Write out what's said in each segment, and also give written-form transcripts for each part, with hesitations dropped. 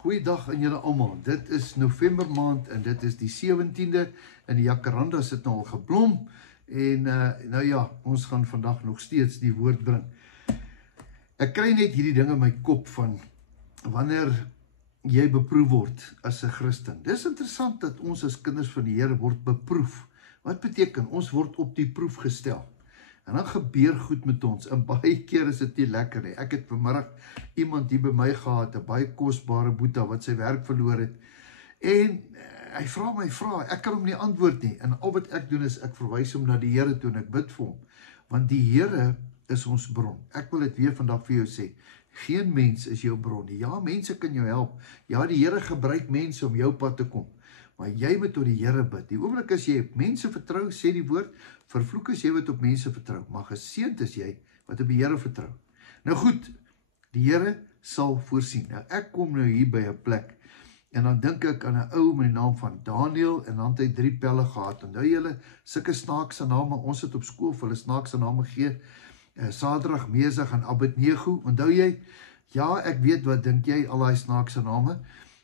Goeiedag aan julle almal. Dit is November maand en dit is die 17de en die jacaranda sit nou al geblom en nou ja, ons gaan vandag nog steeds die woord bring. Ek kry net hierdie ding in my kop van wanneer jy beproef word as 'n Christen. Dis interessant dat ons as kinders van die Here word beproef. Wat beteken? Ons word op die proef gestel. En dan gebeur goed met ons, en baie keer is dit nie lekker nie. Ek het vanmiddag iemand hier by my gehad, 'n baie kosbare boeta wat sy werk verloor het, en hy vra my vrae, ek kan hom nie antwoord nie, en al wat ek doen is, ek verwys hom na die Here toe en ek bid vir hom, want die Here is ons bron. Ek wil dit weer vandag vir jou sê, geen mens is jou bron nie. Ja, mense kan jou help, ja, die Here gebruik mense om jou pad te kom, maar jy moet tot die Here bid. Die oomblik as jy op mense vertrou, sê die woord, vervloek is jy wat op mense vertrou, maar geseënd is jy wat op die Here vertrou. Nou goed, die Here sal voorsien. Nou ek kom nou hier by 'n plek, en dan dink ek aan 'n ou met die naam van Daniel, en dan het hy 3 pelle gehad. Onthou julle, sulke snaakse name, ons het op skool vir hulle snaakse name gegee, Sadrag, Mesach en Abednego, onthou jy? Ja, ek weet, wat dink jy, al die snaakse name?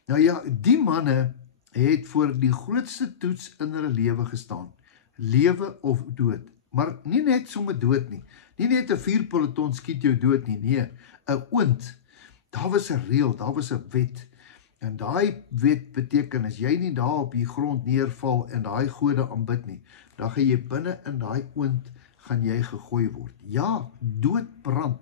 Nou ja, die manne het voor die grootste toets in hulle lewe gestaan, lewe of dood, maar nie net sommer dood nie, nie net 'n vuurpeloton skiet jou dood nie, nee, 'n oond, daar was 'n reël, daar was 'n wet, en daai wet beteken, as jy nie daar op die grond neerval en daai gode aanbid nie, dan gaan jy binne in daai oond, gaan jy gegooi word, ja, doodbrand,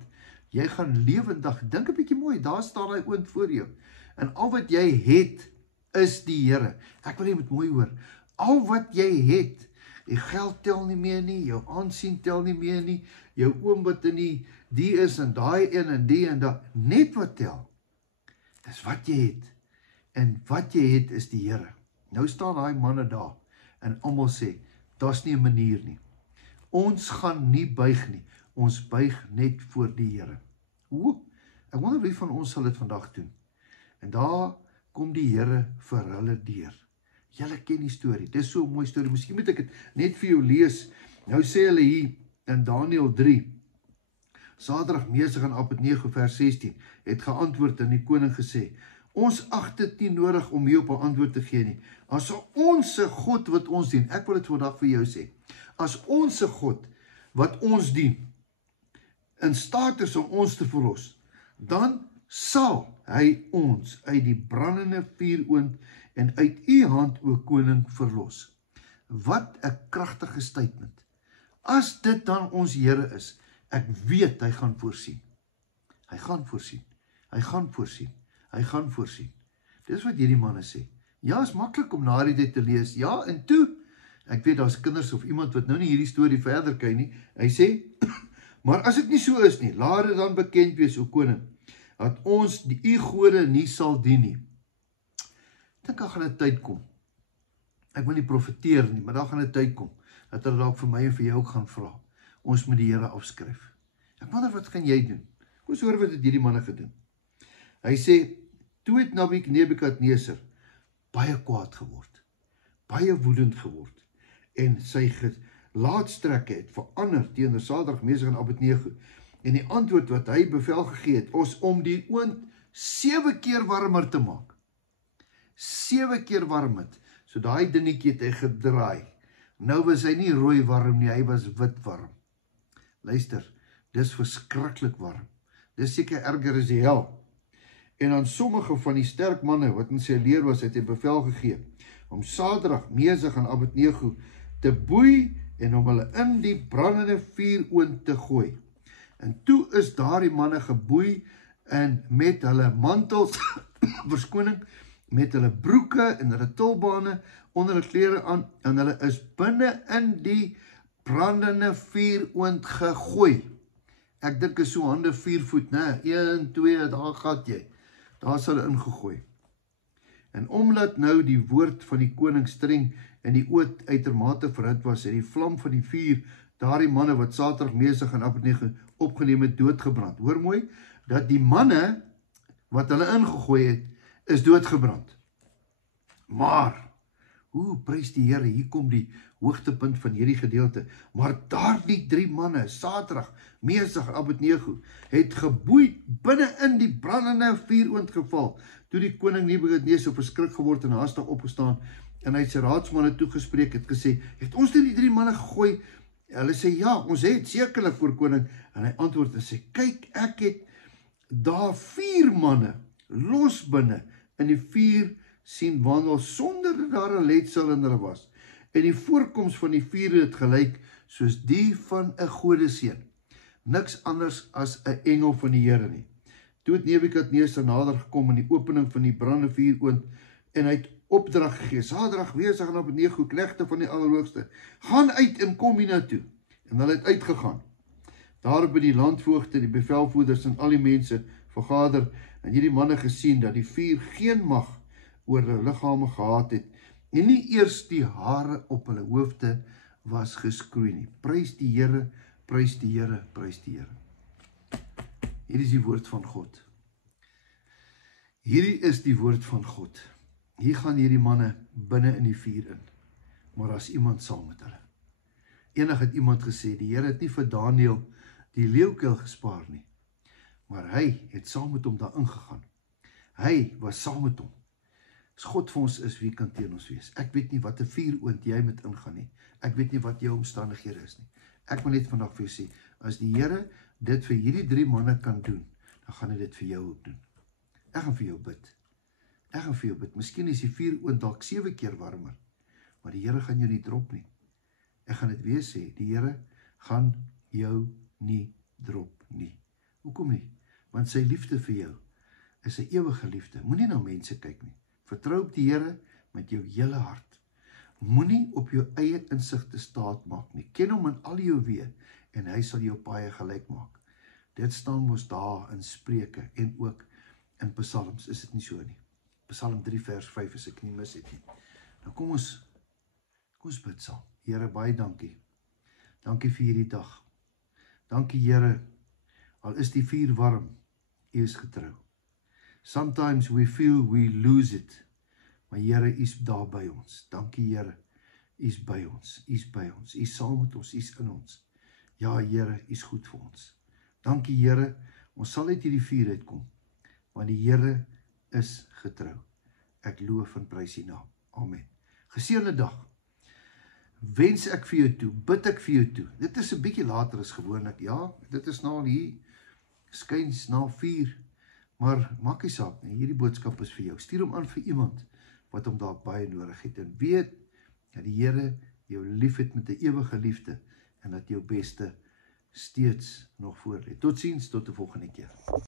jy gaan lewendig, dink 'n bietjie mooi, daar staan daai oond voor jou, en al wat jy het, is die Here. Ek wil jy moet mooi hoor, al wat jy het, die geld tel nie meer nie, jou aansien tel nie meer nie, jou oom wat in die is, en daai een, en die en daai, net wat tel, is wat jy het, en wat jy het is die Here. Nou staan daai manne daar, en almal sê, daar's nie 'n manier nie, ons gaan nie buig nie, ons buig net voor die Here. Ek wonder wie van ons sal dit vandag doen, en daar kom die Here vir hulle deur. Julle ken die storie, dit is so 'n mooi storie, miskien moet ek het net vir jou lees. Nou sê hulle hier in Daniel 3, Sadrag, Mesach en Abednego vers 16, het geantwoord en die koning gesê, ons ag dit nie nodig om hier op 'n antwoord te gee nie, as ons God wat ons dien, ek wil dit vandag vir jou sê, as ons God wat ons dien, in staat is om ons te verlos, dan sal hy ons uit die brandende vuuroond en uit u hand, o koning, verlos. Wat 'n kragtige statement. As dit dan ons Here is, ek weet hy gaan voorsien. Hy gaan voorsien. Hy gaan voorsien. Hy gaan voorsien. Dis wat hierdie manne sê. Ja, is maklik om na die te lees. Ja, en toe, ek weet daar's kinders of iemand wat nou nie hierdie storie verder kyk nie. Hy sê, maar as dit nie so is nie, laat dit dan bekend wees, o koning, dat ons die u gode nie sal dien nie. Ek dink daar gaan 'n tyd kom. Ek wil nie profeteer nie, maar daar gaan 'n tyd kom, dat hulle dalk vir my en vir jou ook gaan vra. Ons moet die Here afskryf. Ek wonder wat gaan jy doen? Kom ons hoor wat het hierdie manne gedoen. Hy sê, toe het Nebukadneser baie kwaad geword, baie woedend geword, en sy gelaatstrekke het verander teenoor Sadrag, Mesach en Abednego, en die antwoord wat hy bevel gegee het, ons om die oond 7 keer warmer te maak. 7 keer warm het, so daai dingetjie het hy gedraai. Nou was hy nie rooi warm nie, hy was wit warm. Luister, dis verskriklik warm. Dis seker erger as die hel. En aan sommige van die sterk manne wat in sy leer was, het hy bevel gegee om Sadrag, Mesach en Abednego te boei en om hulle in die brandende vuuroond te gooi. En toe is daardie manne geboei en met hulle mantels, verskoning, met hulle broeke en hulle tulbane onder hulle klere aan, en hulle is binne in die brandende vuuroond gegooi. Ek dink is so hande 4 voet, né? 1, 2, daar gaat jy. Daar is hulle ingegooi. En omdat nou die woord van die koning streng en die oud uitermate verhit was, en die vlam van die vuur, daardie manne wat Sadrag, Mesach en Abednego opgeneem het, doodgebrand. Hoor mooi, dat die manne wat hulle ingegooi het, is doodgebrand. Maar, prys die Here, hier kom die hoogtepunt van hierdie gedeelte, maar daardie 3 manne, Sadrag, Mesach en Abednego, het geboei binne in die brandende vuuroond geval, toe die koning Nebukadneser so verskrik geword en haastig opgestaan, en hy het sy raadsmanne toegespreek, het gesê, het ons die 3 manne gegooi? Hulle sê, ja, ons het, sekerlik voor koning, en hy antwoord en sê, kyk, ek het daar 4 manne, los binne, in die vuur sien wandel, sonder dat daar 'n letsel in hulle was, en die voorkoms van die vuur het gelyk, soos die van 'n godeseun, niks anders as 'n engel van die Here nie. Toe het Nebukadneser nader gekom in die opening van die brandende vuuroond, en hy het opdrag gegee, Sadrag, Mesach en Abednego, knegte van die Allerhoogste, gaan uit en kom hiernatoe. En hulle het uitgegaan. Daar by die landvoogde, die bevelvoerders en al die mense vergader, en hierdie manne gesien dat die vuur geen mag oor hulle liggame gehad het, en nie eers die hare op hulle hoofde was geskroei nie. Prys die Here, prys die Here, prys die Here. Hierdie is die woord van God. Hierdie is die woord van God. Hier gaan hierdie manne binne in die vuur in, maar daar is iemand saam met hulle. Eendag het iemand gesê, die Here het nie vir Daniël die leeukuil gespaar nie, maar hy het saam met hom daar ingegaan. Hy was saam met hom. As God vir ons is, wie kan teen ons wees? Ek weet nie wat 'n vuuroond jy met ingaan nie. Ek weet nie wat jou omstandighede is nie. Ek wil net vandag vir jou sê, as die Here dit vir hierdie 3 manne kan doen, dan gaan hy dit vir jou ook doen. Ek gaan vir jou bid. Ek gaan vir jou bid. Miskien is die vuuroond dalk 7 keer warmer, maar die Here gaan jou nie drop nie. Ek gaan dit weer sê, die Here gaan jou nie drop nie. Hoekom nie? Want sy liefde vir jou is 'n ewige liefde. Moenie na mense kyk nie. Vertrou op die Here met jou hele hart. Moenie op jou eie insigte staat maak nie. Ken hom in al jou weë en hy sal jou paaie gelyk maak. Dit staan mos daar in Spreuke en ook in Psalms, is dit nie so nie. Psalm 3 vers 5 as ek nie mis het nie. Nou kom ons bid saam. Here, baie dankie. Dankie vir hierdie dag. Dankie Here, al is die vuur warm, U is getrou. Sometimes we feel we lose it, maar Here, U is daar by ons. Dankie Here, U is by ons, U is by ons, U is saam met ons, U is in ons. Ja Here, U is goed vir ons. Dankie Here, ons sal uit hierdie vuur uitkom, want die Here is getrou. Ek loof en prys U naam. Amen. Geseënde dag. Wens ek vir jou toe, bid ek vir jou toe. Dit is 'n bietjie later as gewoonlik. Ja, dit is nou hier skuins na 4. Maar maak nie saak nie, hierdie boodskap is vir jou. Stuur hom aan vir iemand wat hom dalk baie nodig het. En weet dat die Here jou liefhet met 'n ewige liefde en dat jou beste steeds nog voor lê. Totsiens, tot 'n volgende keer.